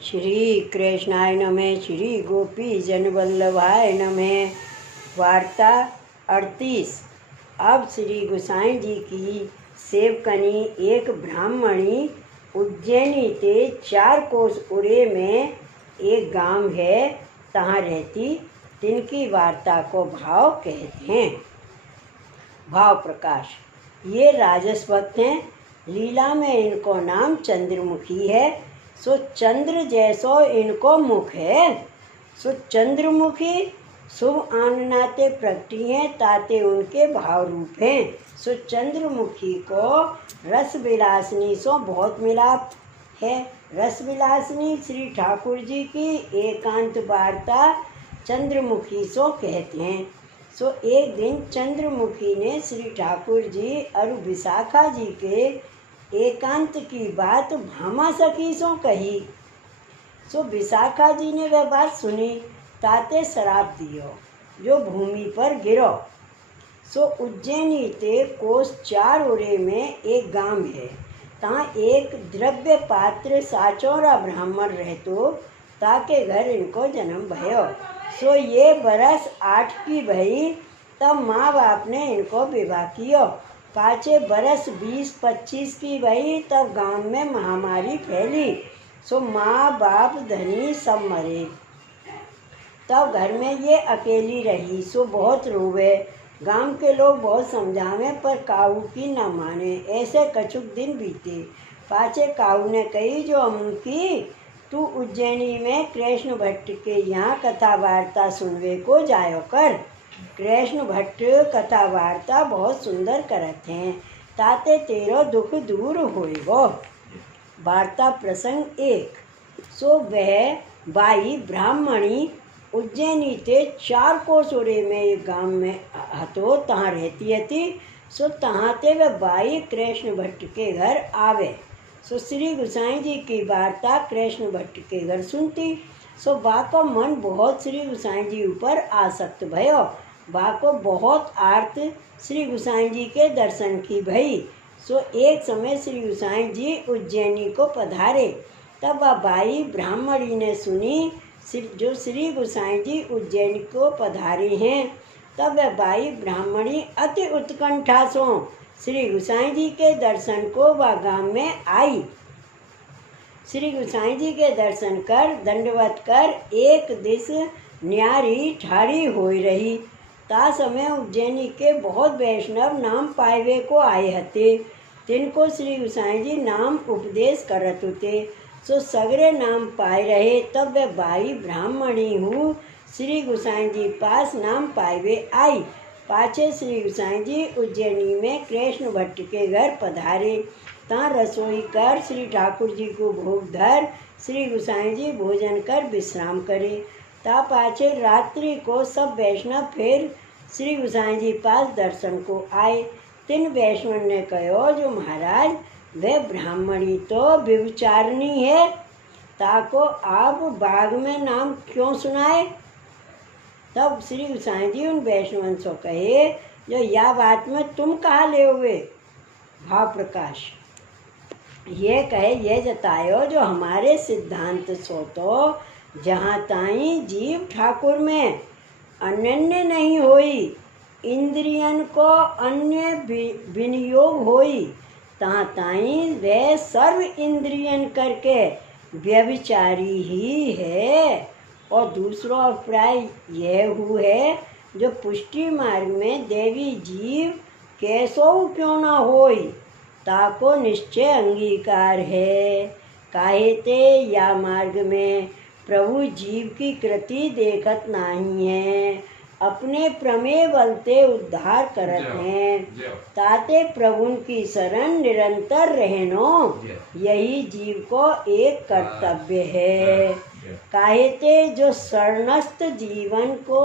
श्री कृष्णाय नमः। श्री गोपी जन वल्लभाय नमः। वार्ता 38। अब श्री गोसाई जी की सेवकनी एक ब्राह्मणी उज्जैनी ते 4 कोस उरे में एक गांव है, तहाँ रहती। तिनकी वार्ता को भाव कहते हैं। भाव प्रकाश। ये राजस भक्त हैं। लीला में इनको नाम चंद्रमुखी है। सो चंद्र जैसो इनको मुख है। सो चंद्रमुखी शुभ आननाते प्रगटी हैं, ताते उनके भाव रूप हैं। सो चंद्रमुखी को रस विलासनी सो बहुत मिलाप है। रस विलासनी श्री ठाकुर जी की एकांत वार्ता चंद्रमुखी सो कहते हैं। सो एक दिन चंद्रमुखी ने श्री ठाकुर जी और विशाखा जी के एकांत की बात भामा सखी सो कही। सो विशाखा जी ने वह बात सुनी, ताते शराब दियो जो भूमि पर गिरो। सो उज्जैनी ते कोस 4 उरे में एक गांव है, तहाँ एक द्रव्य पात्र साचौरा ब्राह्मण रहतो, ताके घर इनको जन्म भयो। सो ये बरस 8 की भई, तब माँ बाप ने इनको विवाह कियो। पाँचे बरस 20-25 की भई, तब गांव में महामारी फैली। सो माँ बाप धनी सब मरे। तब घर में ये अकेली रही। सो बहुत रोवे। गांव के लोग बहुत समझावे, पर काऊ की न माने। ऐसे कछुक दिन बीते। पाँचे काऊ ने कही, जो अमुकी तू उज्जैनी में कृष्ण भट्ट के यहाँ कथा वार्ता सुनवे को जायो कर। कृष्ण भट्ट कथा वार्ता बहुत सुंदर करत हैं, ताते तेरो दुख दूर होएगो। वार्ता प्रसंग 1। सो वह बाई ब्राह्मणी उज्जैनी ते 4 कोस उरे में एक गांव में हतो, तहाँ रहती हती। सो तहाँ ते वह बाई कृष्ण भट्ट के घर आवे। सो श्री गोसाई जी की वार्ता कृष्ण भट्ट के घर सुनती। सो बाको मन बहुत श्री गोसाई जी ऊपर आसक्त भयो। बाको बहुत आर्त श्री गोसाई जी के दर्शन की भई। सो एक समय श्री गोसाई जी उज्जैनी को पधारे। तब वह बाई ब्राह्मणी ने सुनी जो श्री गोसाई जी उज्जैन को पधारे हैं। तब वह बाई ब्राह्मणी अति उत्कंठा सो श्री गोसाई जी के दर्शन को वह गांव में आई। श्री गोसाई जी के दर्शन कर दंडवत कर एक दिस न्यारी ठाड़ी होई रही। ता समय उज्जैनी के बहुत वैष्णव नाम पायवे को आए हते। तिनको श्री गोसाई जी नाम उपदेश करत होते। सो सगरे नाम पाए रहे। तब वह बाई ब्राह्मणी हूँ श्री गोसाई जी पास नाम पायवे आई। पाछे श्री गोसाई जी उज्जैनी में कृष्ण भट्ट के घर पधारे। तहाँ रसोई कर श्री ठाकुर जी को भोग धर श्री गोसाई जी भोजन कर विश्राम करे। ता पाछे रात्रि को सब वैष्णव फिर श्री गोसाई जी पास दर्शन को आए। तिन वैष्णव ने कहो, जो महाराज वह ब्राह्मणी तो व्यभिचारिणी है, ताको आप बाग में नाम क्यों सुनाए। तब श्री गोसाई जी उन वैष्णवन से कहे, जो यह बात में तुम कहाँ ले हुए। भाव प्रकाश। ये कहे, ये जतायो जो हमारे सिद्धांत सो तो जहाँ ताई जीव ठाकुर में अनन्य नहीं होई, इंद्रियन को अन्य विनियोग होई, तहाँ ताई वे सर्व इंद्रियन करके व्यभिचारी ही है। और दूसरा अभिप्राय यह है, जो पुष्टि मार्ग में देवी जीव कैसो क्यों न होई, ताको निश्चय अंगीकार है। काहे ते या मार्ग में प्रभु जीव की कृति देखत नहीं है, अपने प्रमेय बलते उद्धार करत हैं। ताते प्रभु की शरण निरंतर रहनो, यही जीव को एक कर्तव्य है। काहे ते जो शरणस्थ जीवन को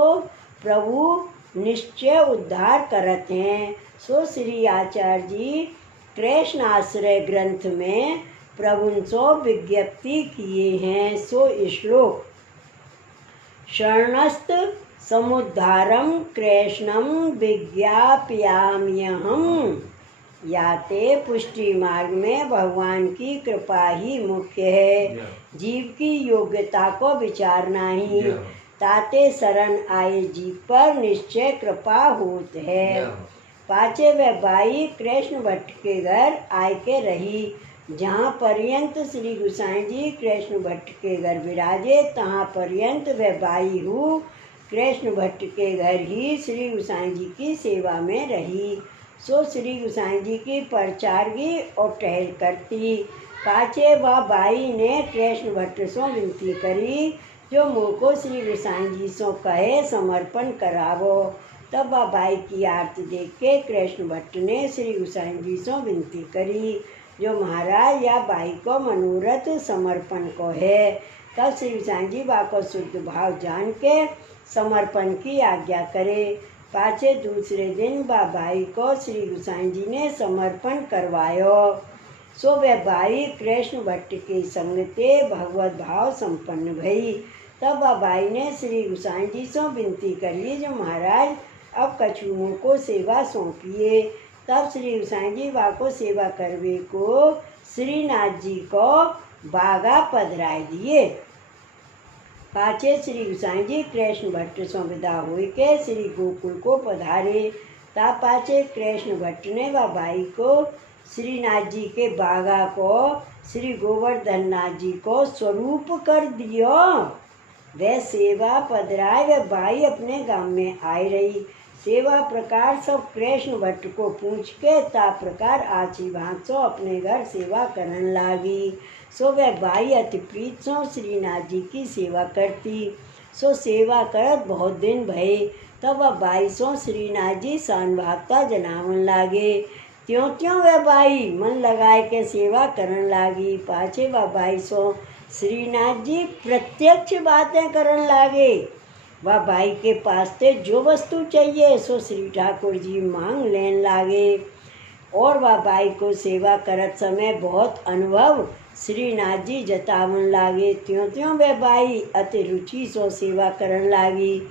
प्रभु निश्चय उद्धार करत हैं। सो श्री आचार्य जी कृष्ण आश्रय ग्रंथ में प्रभु सो विज्ञप्ति किए हैं। सो श्लोक शरणस्थ समुद्धारम कृष्णम विज्ञापयाम्यहम् याते पुष्टि मार्ग में भगवान की कृपा ही मुख्य है। जीव की योग्यता को विचारना ही ताते शरण आए जीव पर निश्चय कृपा होत है। पाचे वह बाई कृष्ण भट्ट के घर आय के रही। जहाँ पर्यंत श्री गोसाई जी कृष्ण भट्ट के घर विराजे तहाँ पर्यंत वह बाई हूँ कृष्ण भट्ट के घर ही श्री गोसाई जी की सेवा में रही। सो श्री गोसाई जी की परचारगी और टहल करती। पाचे वह बाई ने कृष्ण भट्ट सो विनती करी जो मुँह को श्री गोसाई जी सो कहे समर्पण करावो। तब वह बाई की आरती देख के कृष्ण भट्ट ने श्री गोसाई जी सो विनती करी जो महाराज या बाई को मनोरथ समर्पण को है। तब श्री गोसाई जी बा को शुद्ध भाव जान के समर्पण की आज्ञा करे। पाचे दूसरे दिन बा बाई को श्री गोसाई जी ने समर्पण करवायो। सो वह बाई कृष्ण भट्ट के संगते भगवत भाव संपन्न भई। तब वह बाई ने श्री गोसाई जी से विनती करी जो महाराज अब कछुओं को सेवा सौंपिए। तब श्री गोसाई जी बा को सेवा करवे को श्रीनाथ जी को बागा पधराए दिए। पाचे श्री गोसाई जी कृष्ण भट्ट सो विदा हुई के श्री गोकुल को पधारे। ता पाचे कृष्ण भट्ट ने व बाई को श्रीनाथ जी के बागा को श्री गोवर्धन नाथ जी को स्वरूप कर दियो। वह सेवा पधराए वह बाई अपने गांव में आई रही। सेवा प्रकार सब कृष्ण भट्ट को पूछ के ता प्रकार आची भांत सो अपने घर सेवा करन लागी। सो वह बाई अति प्रीत सो श्रीनाथ जी की सेवा करती। सो सेवा करत बहुत दिन भये। तब वह बाई सो श्रीनाथ जी सानभागता जनावन लागे। त्यों त्यों वह बाई मन लगाए के सेवा करन लागी। पाछे वह बाई सो श्रीनाथ जी प्रत्यक्ष बातें करन लागे। वह बाई के पास से जो वस्तु चाहिए सो श्री ठाकुर जी मांग लेन लागे। और वह बाई को सेवा करत समय बहुत अनुभव श्रीनाथ जी जतावन लागे। त्यों त्यों वह बाई अति रुचि सो सेवा करन लागी।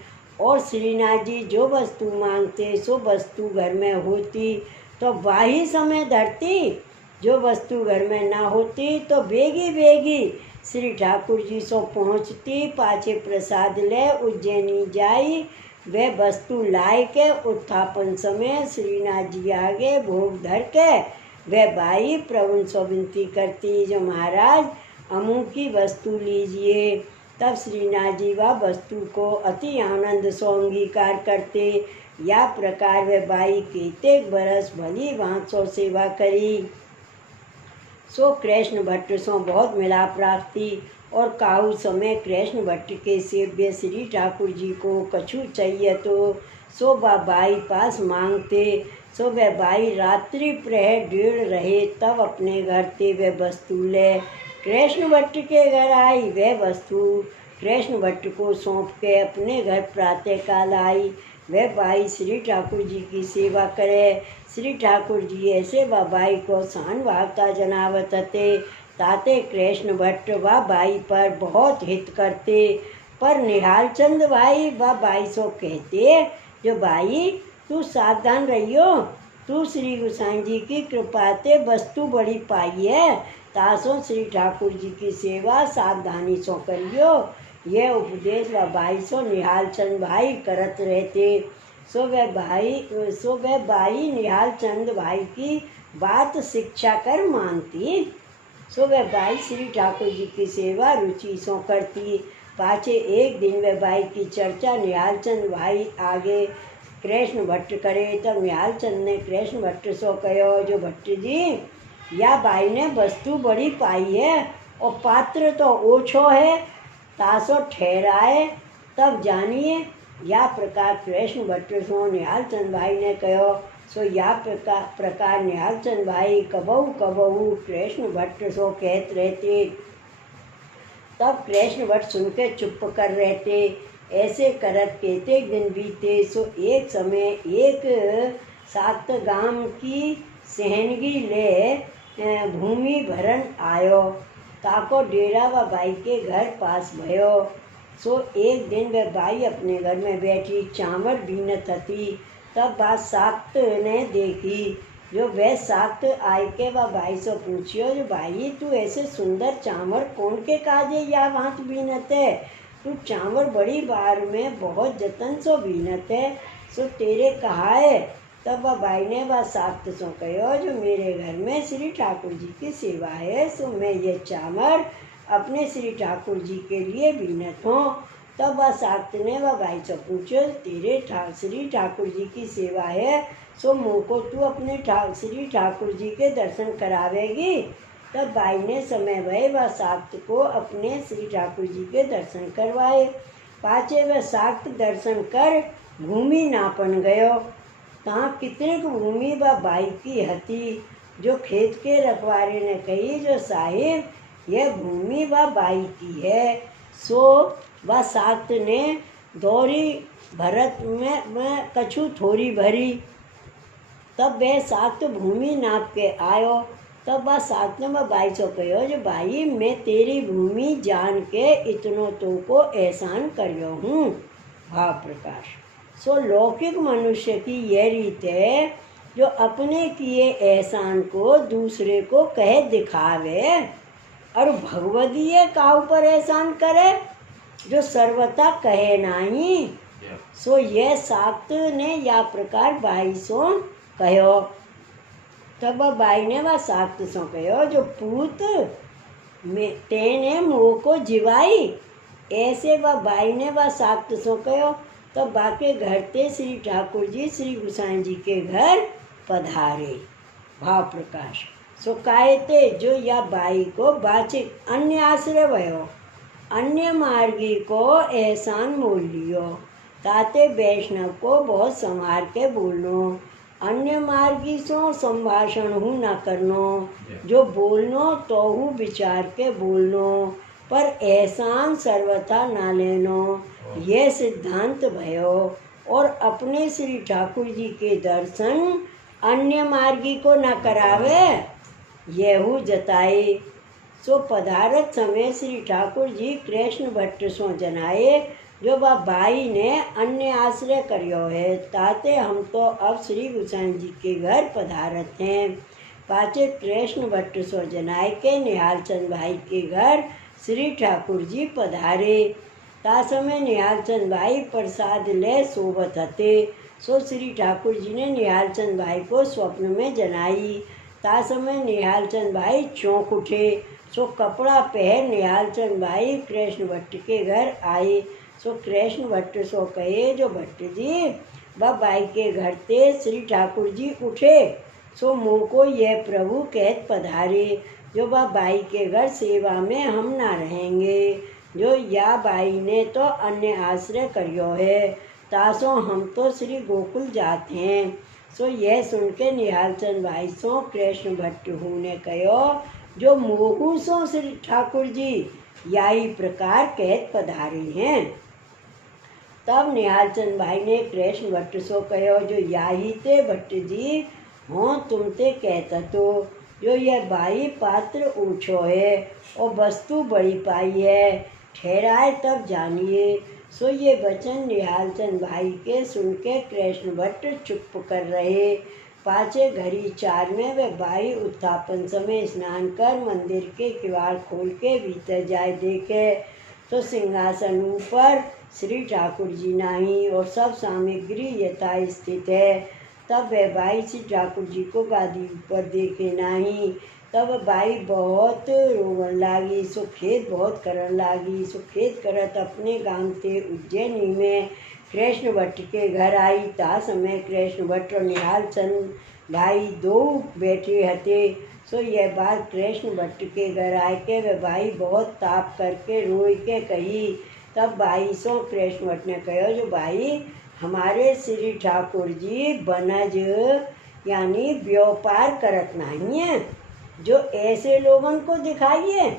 और श्रीनाथ जी जो वस्तु मांगते सो वस्तु घर में होती तो वाही समय धरती। जो वस्तु घर में ना होती तो बेगी बेगी श्री ठाकुर जी सो पहुँचती। पाछे प्रसाद ले उज्जैनी जाई। वह वस्तु लाए के उत्थापन समय श्रीनाथ जी आगे भोग धर के वह बाई प्रभु सो विनती करती जो महाराज अमू की वस्तु लीजिए। तब श्रीनाथ जी वह वस्तु को अति आनंद सो अंगीकार करते। या प्रकार वह बाई केतेक बरस भली भांत सो सेवा करी। सो कृष्ण भट्ट सो बहुत मिलाप राखती। और काहू समय कृष्ण भट्ट के सेव्य श्री ठाकुर जी को कछु चाहिए तो सो वह बाई पास मांगते। सो वह बाई रात्रि प्रहर डेढ़ रहे तब अपने घर ते वह वस्तु ले कृष्ण भट्ट के घर आई। वह वस्तु कृष्ण भट्ट को सौंप के अपने घर प्रातःकाल आई। वह बाई श्री ठाकुर जी की सेवा करे। श्री ठाकुर जी ऐसे वह बाई को सान भागता जनावत थे। ताते कृष्ण भट्ट वह बाई पर बहुत हित करते। पर निहाल चंद भाई वह बाई सो कहते जो बाई तू सावधान रहियो। तू श्री गोसाई जी की कृपा ते वस्तु बड़ी पाई है। तासो श्री ठाकुर जी की सेवा सावधानी सो करियो। यह उपदेश वह बाई सो निहाल चंद भाई करत रहते। सो वह बाई निहाल चंद भाई की बात शिक्षा कर मानती। सो वह बाई श्री ठाकुर जी की सेवा रुचि सो करती। पाछे एक दिन वह बाई की चर्चा निहाल चंद भाई आगे कृष्ण भट्ट करे। तब निहाल चंद ने कृष्ण भट्ट सो कहो जो भट्ट जी या बाई ने वस्तु बड़ी पाई है और पात्र तो ओछो है। तासो ठहराए तब जानिए। या प्रकार कृष्ण भट्ट सो निहाल चंद भाई ने कहो। सो या प्रकार निहाल चंद भाई कबहू कबहू कृष्ण भट्ट सो कहत रहते। तब कृष्ण भट्ट सुन के चुप कर रहते। ऐसे करत केतेक दिन बीते। सो एक समय एक सात गांव की सहनगी ले भूमि भरन आयो। ताको डेरा व बाई के घर पास भयो। सो एक दिन वह बाई अपने घर में बैठी चावल बीनत थी। तब बात सात ने देखी जो वह साक्त आय के वह भाई से पूछियो जो भाई तू ऐसे सुंदर चावल कौन के काजे या भांत बीनत है, तू चावल बड़ी बार में बहुत जतन सो बीनत है, सो तेरे कहा है। तब वह भाई ने वह साक्त सो कहो जो मेरे घर में श्री ठाकुर जी की सेवा है, सो मैं ये चावल अपने श्री ठाकुर जी के लिए बीनत हूँ। तब वह साक्त ने वह भाई से पूछो तेरे श्री ठाकुर जी की सेवा है, सो मुँह को तू अपने श्री ठाकुर जी के दर्शन करावेगी। तब भाई ने समय भय वह साक्त को अपने श्री ठाकुर जी के दर्शन करवाए। पाछे वह साक्त दर्शन कर भूमि नापन गयो। तहाँ कितने भूमि वह भाई की हती, जो खेत के रखवारे ने कही जो साहिब यह भूमि वह भाई की है। सो वह साक्त ने दौरी भरत में कछु थोड़ी भरी। तब वह साक्त भूमि नाप के आयो। तब वह साक्त ने वह भाई से कहो जो भाई मैं तेरी भूमि जान के इतनो तो को एहसान करियो हूँ। भाव प्रकाश। सो लौकिक मनुष्य की यह रीत है जो अपने किए एहसान को दूसरे को कह दिखावे, और भगवदीय काउ पर एहसान करे जो सर्वथा कहे नहीं। सो यह साक्त ने या प्रकार भाई सो कहो। तब वह भाई ने वह साक्त सो कहो जो पूत में तेने मुँह को जिवाई। ऐसे वह भाई ने वह साक्त सो कहो। तब बाके घर ते श्री ठाकुर जी श्री गुसाई जी के घर पधारे। भाव प्रकाश। सो कायते जो या बाई को बाचिक अन्य आश्रय भयो, अन्य मार्गी को एहसान मोल लियो, ताते वैष्णव को बहुत संभार के बोलनो, अन्य मार्गी सो संभाषण हूँ न करनो, जो बोलनो तो हूँ विचार के बोलनो, पर एहसान सर्वथा ना लेनो, यह सिद्धांत भयो। और अपने श्री ठाकुर जी के दर्शन अन्य मार्गी को न करावे यहू जताए। सो पधारत समय श्री ठाकुर जी कृष्ण भट्ट सो जनाए जो वह भाई ने अन्य आश्रय करियो है, ताते हम तो अब श्री गुसाई जी के घर पधारत हैं। पाचे कृष्ण भट्ट सो जनाए के निहाल चंद भाई के घर श्री ठाकुर जी पधारे। ता समय निहाल चंद भाई प्रसाद ले सोवत हते। सो श्री ठाकुर जी ने निहाल चंद भाई को स्वप्न में जनाई। ता समय निहाल चंद भाई चौंक उठे। सो कपड़ा पहन निहाल चंद भाई कृष्ण भट्ट के घर आए। सो कृष्ण भट्ट सो कहे जो भट्ट जी वह भाई के घर ते श्री ठाकुर जी उठे। सो मुँह को यह प्रभु कहत पधारे जो वह भाई के घर सेवा में हम ना रहेंगे, जो या भाई ने तो अन्य आश्रय करियो है, तासो हम तो श्री गोकुल जाते हैं। सो यह सुन के निहाल चंद भाई सो कृष्ण भट्ट हूँ ने कहो जो मोहू सो श्री ठाकुर जी याही प्रकार कहत पधारे हैं। तब निहाल चंद भाई ने कृष्ण भट्ट सो कहो जो याही ते भट्ट जी हों तुम ते कहता तो जो यह भाई पात्र ऊँचो है और वस्तु बड़ी पाई है, ठहराए तब जानिए। सो ये वचन निहाल चंद भाई के सुन के कृष्ण भट्ट चुप कर रहे। पाचे घड़ी 4 में वे भाई उत्थापन समय स्नान कर मंदिर के किवाड़ खोल के भीतर जाए देखे तो सिंहासन ऊपर श्री ठाकुर जी नहीं और सब सामग्री यथा स्थित है। तब वह भाई श्री ठाकुर जी को गादी ऊपर देखे नहीं। तब भाई बहुत रोवन लागी। सो खेत बहुत करन लागी। सो खेत करत अपने गांव ते उज्जैनी में कृष्ण भट्ट के घर आई। ता समय कृष्ण भट्ट और निहाल चंद भाई दो बैठे हते। सो यह बात कृष्ण भट्ट के घर आए के वे भाई बहुत ताप करके रोई के कही। तब भाई सो कृष्ण भट्ट ने कहो जो भाई हमारे श्री ठाकुर जी बनज यानी व्यापार करत नहीं है, जो ऐसे लोगों को दिखाइए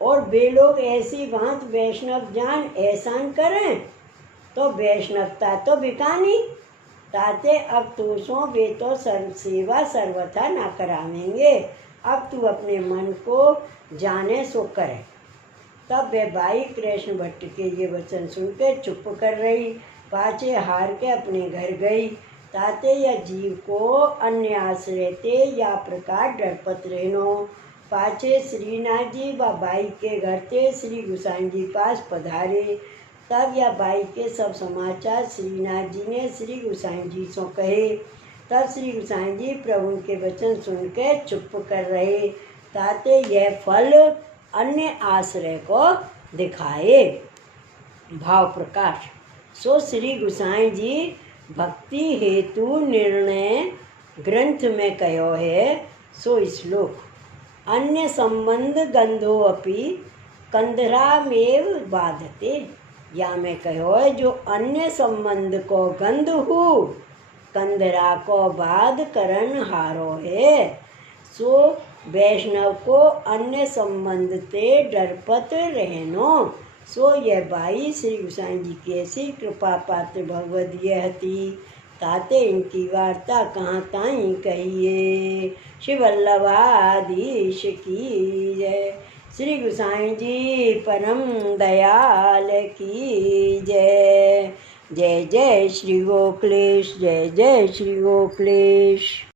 और वे लोग ऐसी बात वैष्णव जान एहसान करें तो वैष्णवता तो बिकानी। ताते अब तू सो वे तो सेवा सर्वथा ना करावेंगे, अब तू अपने मन को जाने सो करे। तब वे भाई कृष्ण भट्ट के ये वचन सुन के चुप कर रही। पाचे हार के अपने घर गई। ताते या जीव को अन्य आश्रय ते या प्रकार डरपत रहनो। पाछे श्रीनाथ जी व बाई के घर ते श्री गुसाई जी पास पधारे। तब या बाई के सब समाचार श्रीनाथ जी ने श्री गुसाई जी से कहे। तब श्री गुसाई जी प्रभु के वचन सुन के चुप कर रहे। ताते यह फल अन्य आश्रय को दिखाए। भाव प्रकाश। सो श्री गुसाई जी भक्ति हेतु निर्णय ग्रंथ में कहो है। सो श्लोक अन्य संबंध गंधो अपि कंधरामेव बाधते। या में कहो है जो अन्य संबंध को गंध हो कंधरा को बाध करन हारो है। सो वैष्णव को अन्य संबंध ते डरपत रहनो। सो यह बाई श्री गुसाई जी की ऐसी कृपा पात्र भगवदीय हती। ताते इनकी वार्ता कहाँ ताई कहिए। श्री वल्लभाधीश की जय। श्री गुसाई जी परम दयाल की जय। जय जय श्री गोकुलेश, जय जय श्री गोकुलेश।